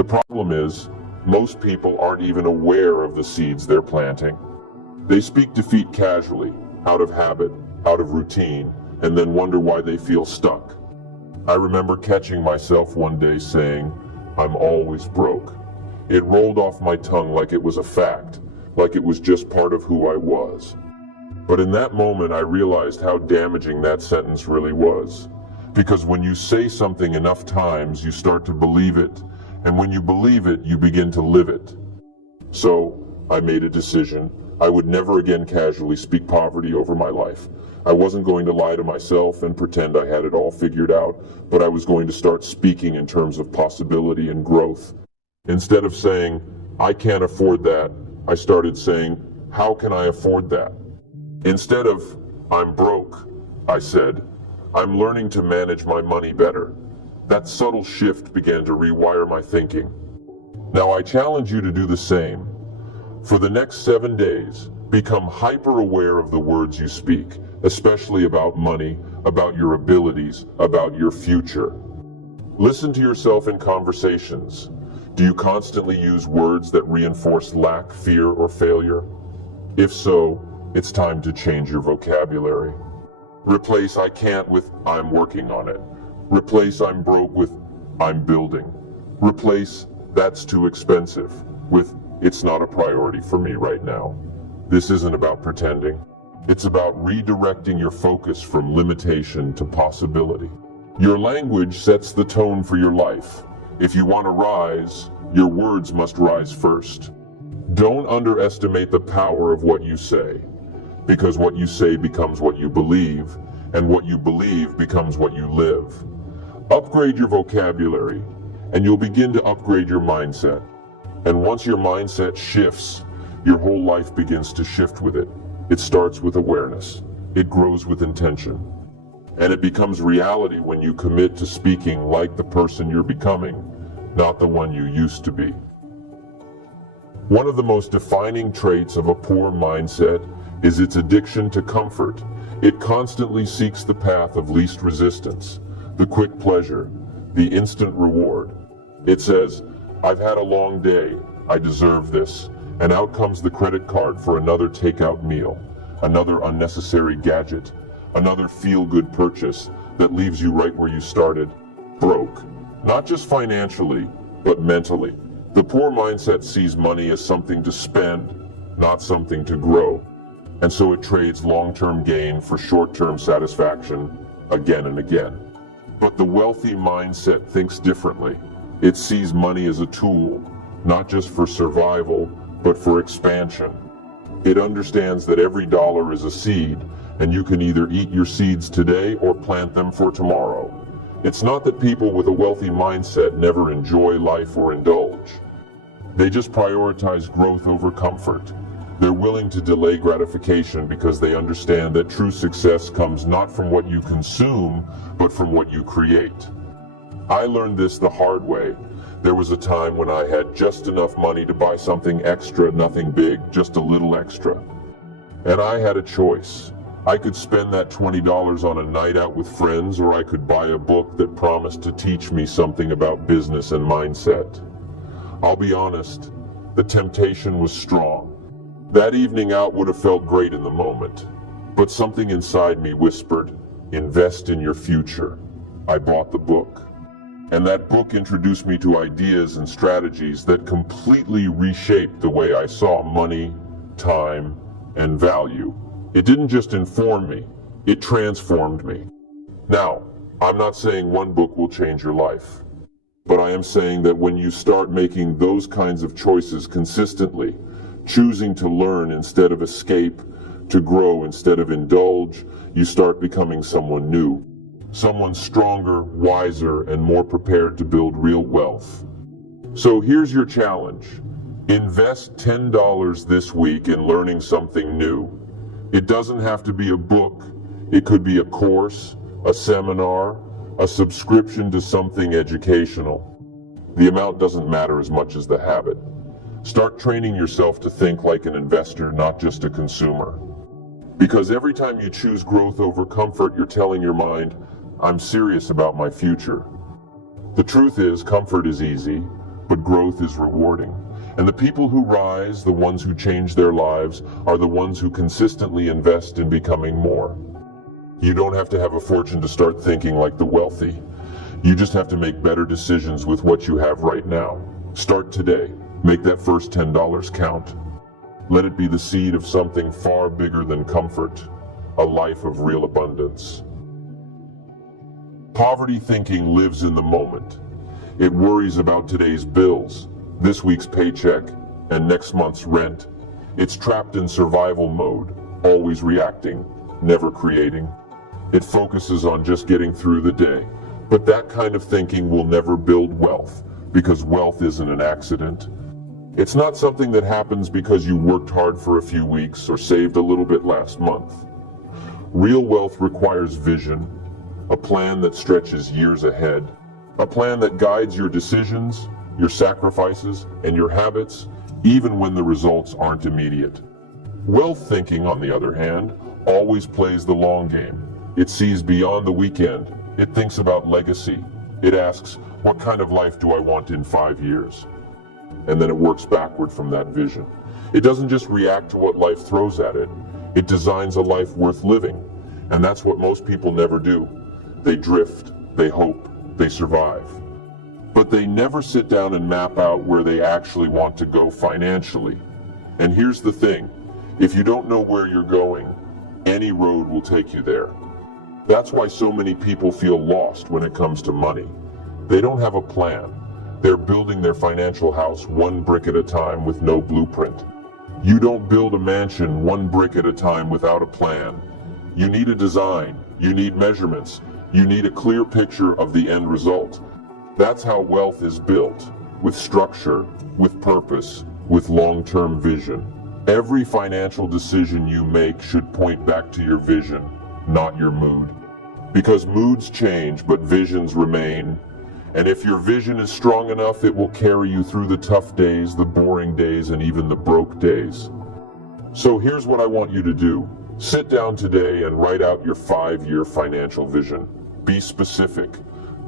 The problem is, most people aren't even aware of the seeds they're planting. They speak defeat casually, out of habit, out of routine, and then wonder why they feel stuck. I remember catching myself one day saying, "I'm always broke." It rolled off my tongue like it was a fact, like it was just part of who I was. But in that moment, I realized how damaging that sentence really was. Because when you say something enough times, you start to believe it, and when you believe it, you begin to live it. So, I made a decision. I would never again casually speak poverty over my life. I wasn't going to lie to myself and pretend I had it all figured out, but I was going to start speaking in terms of possibility and growth. Instead of saying, "I can't afford that," I started saying, "How can I afford that?" Instead of, "I'm broke," I said, "I'm learning to manage my money better." That subtle shift began to rewire my thinking. Now I challenge you to do the same. For the next 7 days, become hyper aware of the words you speak, especially about money, about your abilities, about your future. Listen to yourself in conversations. Do you constantly use words that reinforce lack, fear, or failure? If so, it's time to change your vocabulary. Replace "I can't" with "I'm working on it." Replace "I'm broke" with "I'm building." Replace "That's too expensive" with "It's not a priority for me right now." This isn't about pretending. It's about redirecting your focus from limitation to possibility. Your language sets the tone for your life. If you want to rise, your words must rise first. Don't underestimate the power of what you say, because what you say becomes what you believe, and what you believe becomes what you live. Upgrade your vocabulary, and you'll begin to upgrade your mindset. And once your mindset shifts, your whole life begins to shift with it. It starts with awareness. It grows with intention. And it becomes reality when you commit to speaking like the person you're becoming, not the one you used to be. One of the most defining traits of a poor mindset is its addiction to comfort. It constantly seeks the path of least resistance, the quick pleasure, the instant reward. It says, "I've had a long day, I deserve this," and out comes the credit card for another takeout meal, another unnecessary gadget, another feel-good purchase that leaves you right where you started, broke. Not just financially, but mentally. The poor mindset sees money as something to spend, not something to grow. And so it trades long-term gain for short-term satisfaction again and again. But the wealthy mindset thinks differently. It sees money as a tool, not just for survival, but for expansion. It understands that every dollar is a seed, and you can either eat your seeds today or plant them for tomorrow. It's not that people with a wealthy mindset never enjoy life or indulge. They just prioritize growth over comfort. They're willing to delay gratification because they understand that true success comes not from what you consume, but from what you create. I learned this the hard way. There was a time when I had just enough money to buy something extra, nothing big, just a little extra. And I had a choice. I could spend that $20 on a night out with friends, or I could buy a book that promised to teach me something about business and mindset. I'll be honest, the temptation was strong. That evening out would have felt great in the moment, but something inside me whispered, "Invest in your future." I bought the book. And that book introduced me to ideas and strategies that completely reshaped the way I saw money, time, and value. It didn't just inform me, it transformed me. Now, I'm not saying one book will change your life, but I am saying that when you start making those kinds of choices consistently, choosing to learn instead of escape, to grow instead of indulge, you start becoming someone new. Someone stronger, wiser, and more prepared to build real wealth. So here's your challenge. Invest $10 this week in learning something new. It doesn't have to be a book. It could be a course, a seminar, a subscription to something educational. The amount doesn't matter as much as the habit. Start training yourself to think like an investor, not just a consumer. Because every time you choose growth over comfort, you're telling your mind, "I'm serious about my future." The truth is, comfort is easy, but growth is rewarding. And the people who rise, the ones who change their lives, are the ones who consistently invest in becoming more. You don't have to have a fortune to start thinking like the wealthy. You just have to make better decisions with what you have right now. Start today. Make that first $10 count. Let it be the seed of something far bigger than comfort, a life of real abundance. Poverty thinking lives in the moment. It worries about today's bills, this week's paycheck, and next month's rent. It's trapped in survival mode, always reacting, never creating. It focuses on just getting through the day. But that kind of thinking will never build wealth, because wealth isn't an accident. It's not something that happens because you worked hard for a few weeks or saved a little bit last month. Real wealth requires vision, a plan that stretches years ahead, a plan that guides your decisions, your sacrifices, and your habits, even when the results aren't immediate. Wealth thinking, on the other hand, always plays the long game. It sees beyond the weekend. It thinks about legacy. It asks, what kind of life do I want in 5 years? And then it works backward from that vision. It doesn't just react to what life throws at it. It designs a life worth living. And that's what most people never do. They drift, they hope, they survive. But they never sit down and map out where they actually want to go financially. And here's the thing, if you don't know where you're going, any road will take you there. That's why so many people feel lost when it comes to money. They don't have a plan. They're building their financial house one brick at a time with no blueprint. You don't build a mansion one brick at a time without a plan. You need a design, you need measurements, you need a clear picture of the end result. That's how wealth is built, with structure, with purpose, with long-term vision. Every financial decision you make should point back to your vision, not your mood. Because moods change, but visions remain. And if your vision is strong enough, it will carry you through the tough days, the boring days, and even the broke days. So here's what I want you to do. Sit down today and write out your 5-year financial vision. Be specific.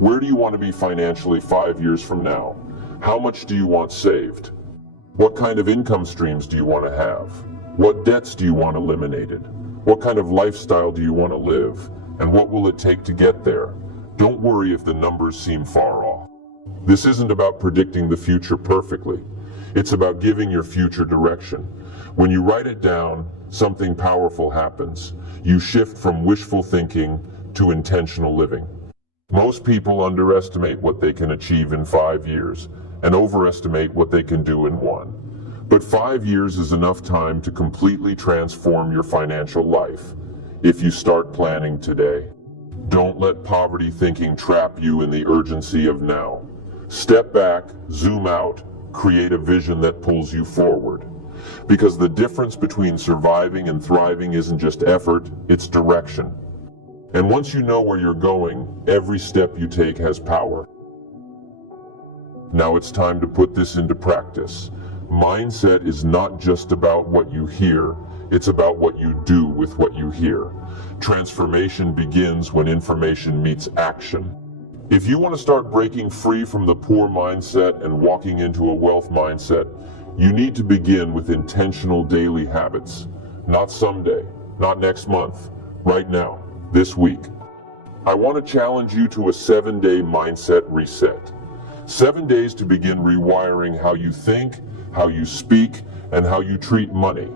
Where do you want to be financially 5 years from now? How much do you want saved? What kind of income streams do you want to have? What debts do you want eliminated? What kind of lifestyle do you want to live? And what will it take to get there? Don't worry if the numbers seem far off. This isn't about predicting the future perfectly. It's about giving your future direction. When you write it down, something powerful happens. You shift from wishful thinking to intentional living. Most people underestimate what they can achieve in 5 years and overestimate what they can do in 1. But 5 years is enough time to completely transform your financial life if you start planning today. Don't let poverty thinking trap you in the urgency of now. Step back, zoom out, create a vision that pulls you forward. Because the difference between surviving and thriving isn't just effort, it's direction. And once you know where you're going, every step you take has power. Now it's time to put this into practice. Mindset is not just about what you hear, it's about what you do with what you hear. Transformation begins when information meets action. If you want to start breaking free from the poor mindset and walking into a wealth mindset, you need to begin with intentional daily habits. Not someday, not next month, right now, this week. I want to challenge you to a 7-day mindset reset. 7 days to begin rewiring how you think, how you speak, and how you treat money.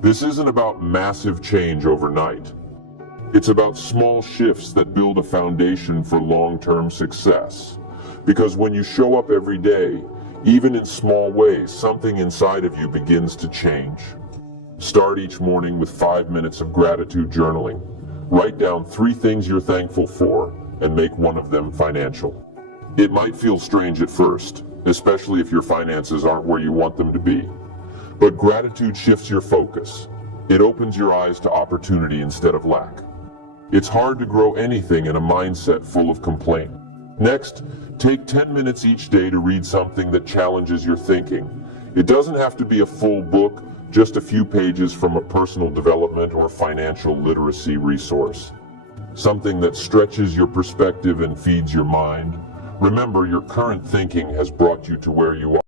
This isn't about massive change overnight. It's about small shifts that build a foundation for long-term success. Because when you show up every day, even in small ways, something inside of you begins to change. Start each morning with 5 minutes of gratitude journaling. Write down 3 things you're thankful for and make one of them financial. It might feel strange at first, especially if your finances aren't where you want them to be. But gratitude shifts your focus. It opens your eyes to opportunity instead of lack. It's hard to grow anything in a mindset full of complaint. Next, take 10 minutes each day to read something that challenges your thinking. It doesn't have to be a full book, just a few pages from a personal development or financial literacy resource. Something that stretches your perspective and feeds your mind. Remember, your current thinking has brought you to where you are.